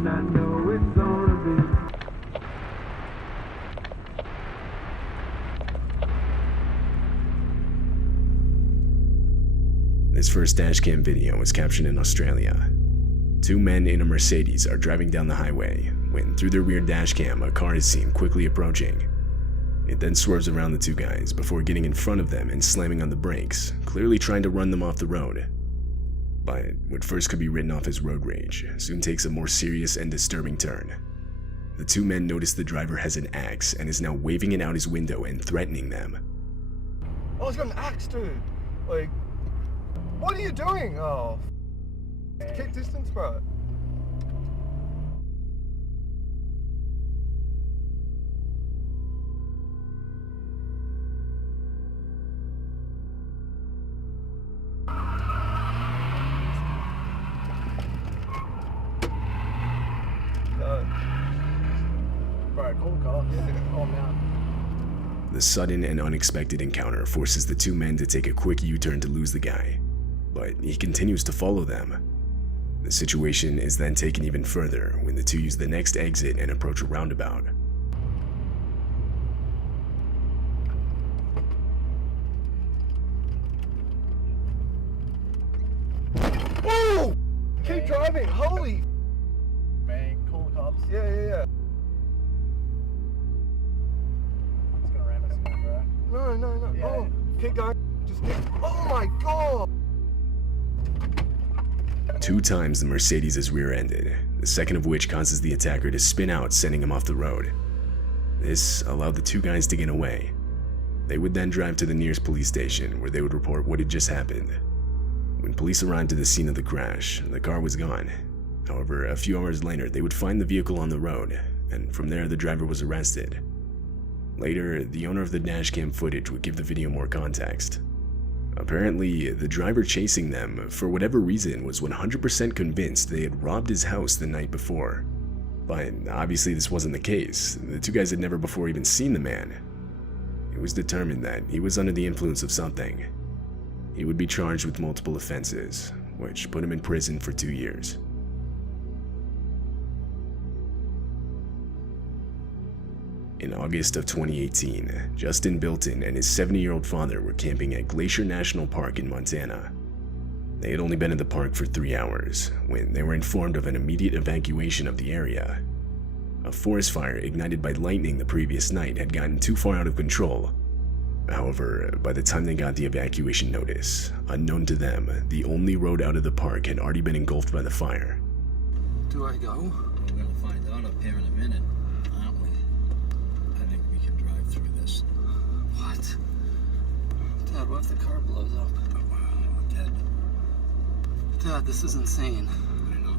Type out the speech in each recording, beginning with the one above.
and I know it's gonna be. This first dashcam video was captured in Australia. Two men in a Mercedes are driving down the highway when, through their rear dashcam, a car is seen quickly approaching. It then swerves around the two guys before getting in front of them and slamming on the brakes, clearly trying to run them off the road. But what first could be written off as road rage soon takes a more serious and disturbing turn. The two men notice the driver has an axe and is now waving it out his window and threatening them. Oh, he's got an axe, dude. Like, what are you doing? Oh, keep distance, bro. Bro, call the cops. Yeah, calm down. The sudden and unexpected encounter forces the two men to take a quick U-turn to lose the guy, but he continues to follow them. The situation is then taken even further when the two use the next exit and approach a roundabout. Whoa! Keep driving, holy! Man, call the cops. Yeah. It's gonna ram us again, bro. No. Yeah. Oh, keep going. Just keep. Oh my god! 2 times the Mercedes is rear-ended, the second of which causes the attacker to spin out, sending him off the road. This allowed the two guys to get away. They would then drive to the nearest police station where they would report what had just happened. When police arrived to the scene of the crash, the car was gone. However, a few hours later, they would find the vehicle on the road, and from there the driver was arrested. Later, the owner of the dashcam footage would give the video more context. Apparently, the driver chasing them, for whatever reason, was 100% convinced they had robbed his house the night before. But obviously this wasn't the case. The two guys had never before even seen the man. It was determined that he was under the influence of something. He would be charged with multiple offenses, which put him in prison for 2 years. In August of 2018, Justin Bilton and his 70-year-old father were camping at Glacier National Park in Montana. They had only been at the park for 3 hours when they were informed of an immediate evacuation of the area. A forest fire ignited by lightning the previous night had gotten too far out of control. However, by the time they got the evacuation notice, unknown to them, the only road out of the park had already been engulfed by the fire. Do I go? We're gonna find out up here in a minute, aren't we? I think we can drive through this. What? Dad, what if the car blows up? Oh, Ted, Dad, this is insane. I know.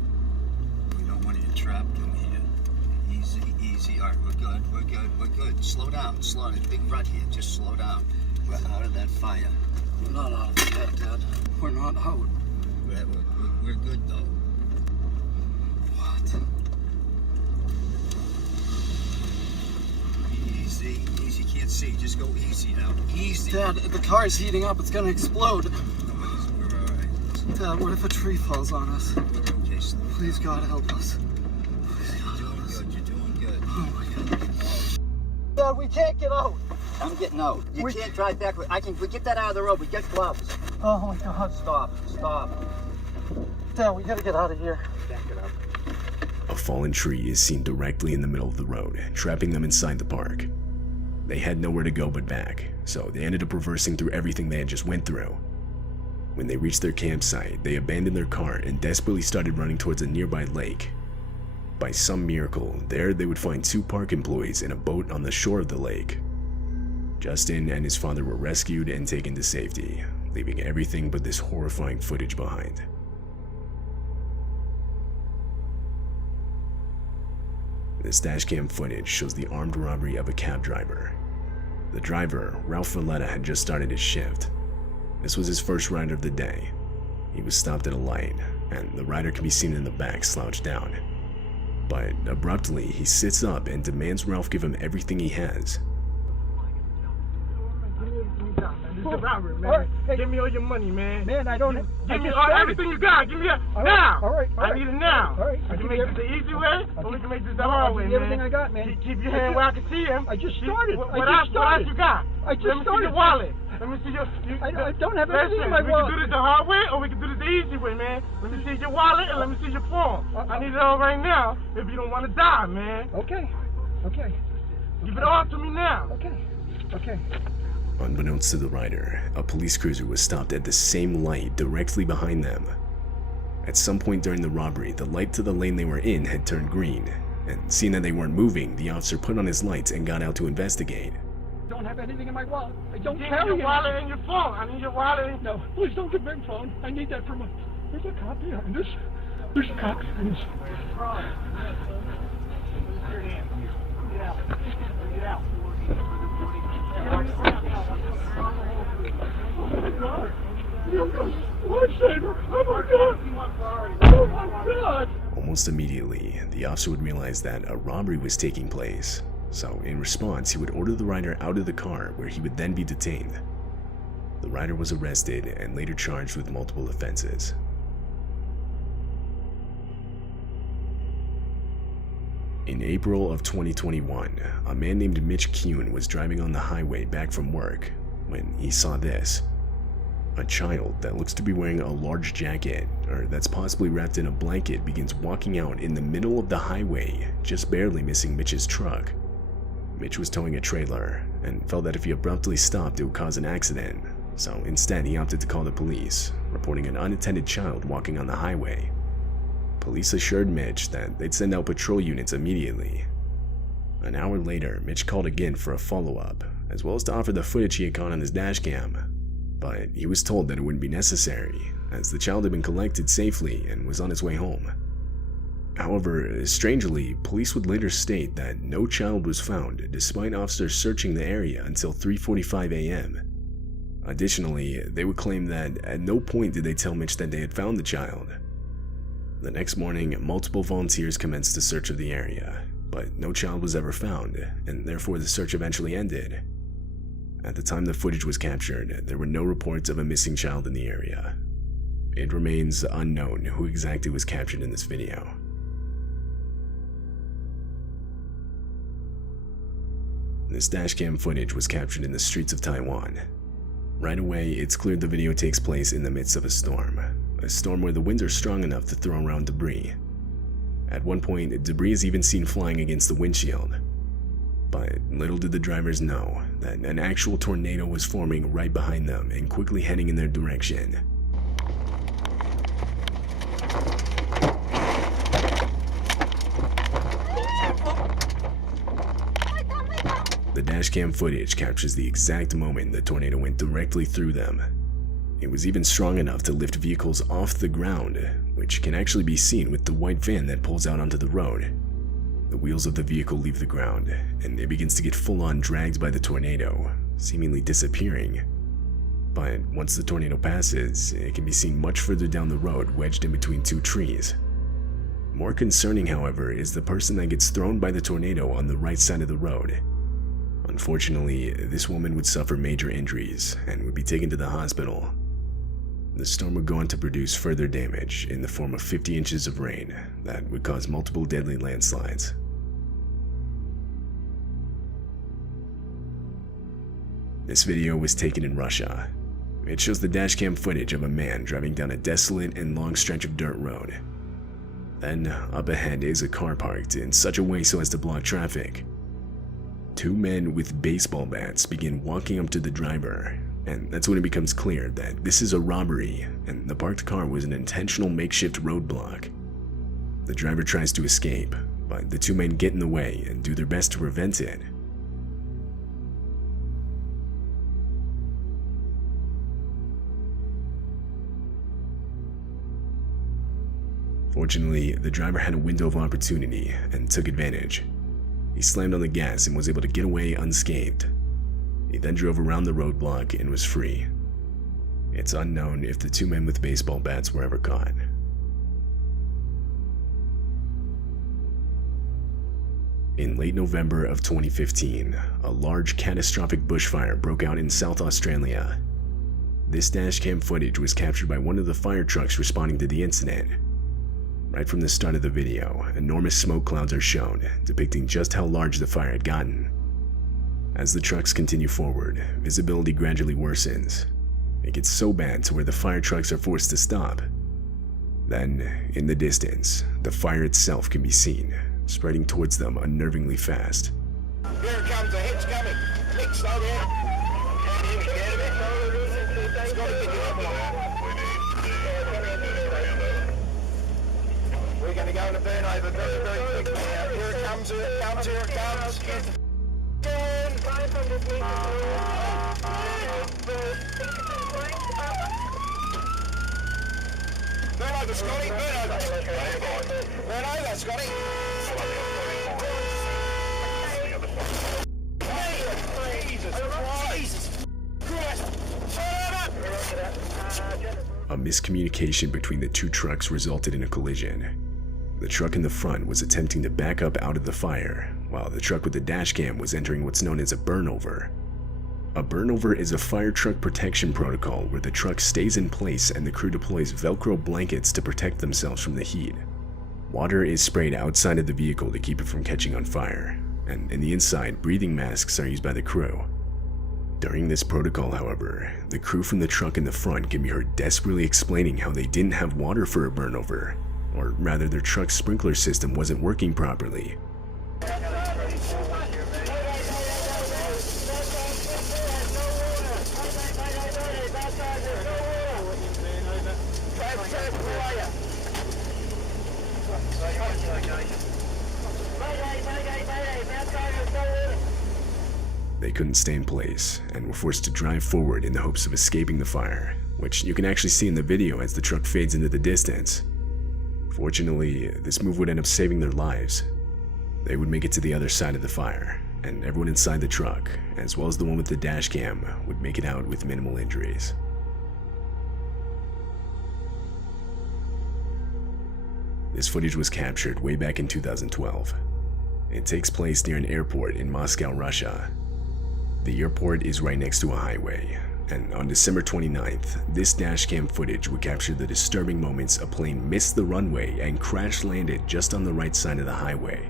We don't want you trapped in here. Easy. All right, we're good. Slow down. There's a big rut here. Just slow down. We're out of that fire. We're not out of the bed, Dad. We're not out. We're good, though. What? Easy. Can't see. Just go easy now. Easy. Dad, the car's heating up. It's gonna explode. We're all right. Dad, what if a tree falls on us? We're okay. Please, God, help us. You're doing good. Oh my God. Dad, we can't get out. I'm getting out. You can't drive back. We get that out of the road. We get gloves. Oh my God. Stop. Dad, we gotta get out of here. Back it up. A fallen tree is seen directly in the middle of the road, trapping them inside the park. They had nowhere to go but back, so they ended up reversing through everything they had just went through. When they reached their campsite, they abandoned their car and desperately started running towards a nearby lake. By some miracle, there they would find 2 park employees in a boat on the shore of the lake. Justin and his father were rescued and taken to safety, leaving everything but this horrifying footage behind. This dashcam footage shows the armed robbery of a cab driver. The driver, Ralph Valletta, had just started his shift. This was his first ride of the day. He was stopped at a light, and the rider can be seen in the back slouched down. But abruptly, he sits up and demands Ralph give him everything he has. This is a robbery, man. Hey, give me all your money, man. Man, I don't. Give me everything you got. Give me it now. All right. I need it now. All right. I can make this the easy way. way, or we can make this the hard way, man. Everything I got, man. Keep your hand where I can see him. I just started. What else you got? I just Let me see your wallet. Let me see your... I don't have anything in my wallet. We can do this the hard way, or we can do this the easy way, man. Let me see your wallet, and let me see your phone. I need it all right now, if you don't want to die, man. Okay. Give it all to me now. Okay. Unbeknownst to the rider, a police cruiser was stopped at the same light directly behind them. At some point during the robbery, the light to the lane they were in had turned green, and seeing that they weren't moving, the officer put on his lights and got out to investigate. I don't have anything in my wallet. I don't carry your anything. wallet and your phone. I need your wallet. No, please don't give me my phone. I need that for my... There's a cop behind this. There's a cop behind this. Get out. Lifesaver! Oh my God! Almost immediately, the officer would realize that a robbery was taking place, so in response, he would order the rider out of the car where he would then be detained. The rider was arrested and later charged with multiple offenses. In April of 2021, a man named Mitch Kuhn was driving on the highway back from work when he saw this. A child that looks to be wearing a large jacket, or that's possibly wrapped in a blanket, begins walking out in the middle of the highway, just barely missing Mitch's truck. Mitch was towing a trailer and felt that if he abruptly stopped, it would cause an accident, so instead he opted to call the police, reporting an unattended child walking on the highway. Police assured Mitch that they'd send out patrol units immediately. An hour later, Mitch called again for a follow-up, as well as to offer the footage he had caught on his dashcam, but he was told that it wouldn't be necessary, as the child had been collected safely and was on its way home. However, strangely, police would later state that no child was found despite officers searching the area until 3:45 a.m. Additionally, they would claim that at no point did they tell Mitch that they had found the child. The next morning, multiple volunteers commenced a search of the area, but no child was ever found, and therefore the search eventually ended. At the time the footage was captured, there were no reports of a missing child in the area. It remains unknown who exactly was captured in this video. This dashcam footage was captured in the streets of Taiwan. Right away, it's clear the video takes place in the midst of a storm where the winds are strong enough to throw around debris. At one point, debris is even seen flying against the windshield. But little did the drivers know that an actual tornado was forming right behind them and quickly heading in their direction. The dashcam footage captures the exact moment the tornado went directly through them. It was even strong enough to lift vehicles off the ground, which can actually be seen with the white van that pulls out onto the road. The wheels of the vehicle leave the ground, and it begins to get full-on dragged by the tornado, seemingly disappearing. But once the tornado passes, it can be seen much further down the road, wedged in between two trees. More concerning, however, is the person that gets thrown by the tornado on the right side of the road. Unfortunately, this woman would suffer major injuries and would be taken to the hospital. The storm would go on to produce further damage in the form of 50 inches of rain that would cause multiple deadly landslides. This video was taken in Russia. It shows the dashcam footage of a man driving down a desolate and long stretch of dirt road. Then, up ahead is a car parked in such a way so as to block traffic. Two men with baseball bats begin walking up to the driver, and that's when it becomes clear that this is a robbery and the parked car was an intentional makeshift roadblock. The driver tries to escape, but the two men get in the way and do their best to prevent it. Fortunately, the driver had a window of opportunity and took advantage. He slammed on the gas and was able to get away unscathed. He then drove around the roadblock and was free. It's unknown if the two men with baseball bats were ever caught. In late November of 2015, a large catastrophic bushfire broke out in South Australia. This dashcam footage was captured by one of the fire trucks responding to the incident. Right from the start of the video, enormous smoke clouds are shown, depicting just how large the fire had gotten. As the trucks continue forward, visibility gradually worsens. It gets so bad to where the fire trucks are forced to stop. Then, in the distance, the fire itself can be seen, spreading towards them unnervingly fast. Here it comes, the hitch coming. Nick, slow down. Can't hear me, get a bit. It's got to get you up. We're going to go in a burn over very, very quickly now. Here it comes, here it comes, here it comes. Burn! 500 meters. Burn over, Scotty, burn over. Burn over, Scotty. Jesus Christ! A miscommunication between the two trucks resulted in a collision. The truck in the front was attempting to back up out of the fire, while the truck with the dashcam was entering what's known as a burnover. A burnover is a fire truck protection protocol where the truck stays in place and the crew deploys Velcro blankets to protect themselves from the heat. Water is sprayed outside of the vehicle to keep it from catching on fire, and in the inside, breathing masks are used by the crew. During this protocol, however, the crew from the truck in the front can be heard desperately explaining how they didn't have water for a burnover, or rather their truck's sprinkler system wasn't working properly. They couldn't stay in place and were forced to drive forward in the hopes of escaping the fire, which you can actually see in the video as the truck fades into the distance. Fortunately, this move would end up saving their lives. They would make it to the other side of the fire, and everyone inside the truck, as well as the one with the dash cam, would make it out with minimal injuries. This footage was captured way back in 2012. It takes place near an airport in Moscow, Russia. The airport is right next to a highway, and on December 29th, this dashcam footage would capture the disturbing moments a plane missed the runway and crash landed just on the right side of the highway.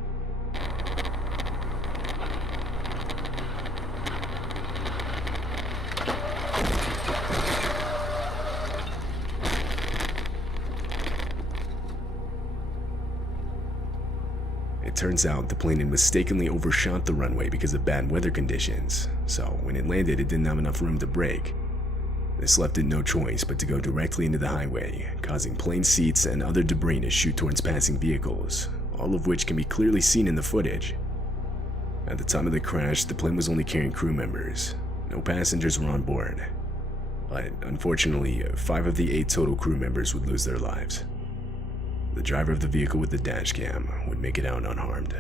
It turns out the plane had mistakenly overshot the runway because of bad weather conditions, so when it landed it didn't have enough room to brake. This left it no choice but to go directly into the highway, causing plane seats and other debris to shoot towards passing vehicles, all of which can be clearly seen in the footage. At the time of the crash, the plane was only carrying crew members. No passengers were on board. But unfortunately, 5 of the 8 total crew members would lose their lives. The driver of the vehicle with the dashcam would make it out unharmed.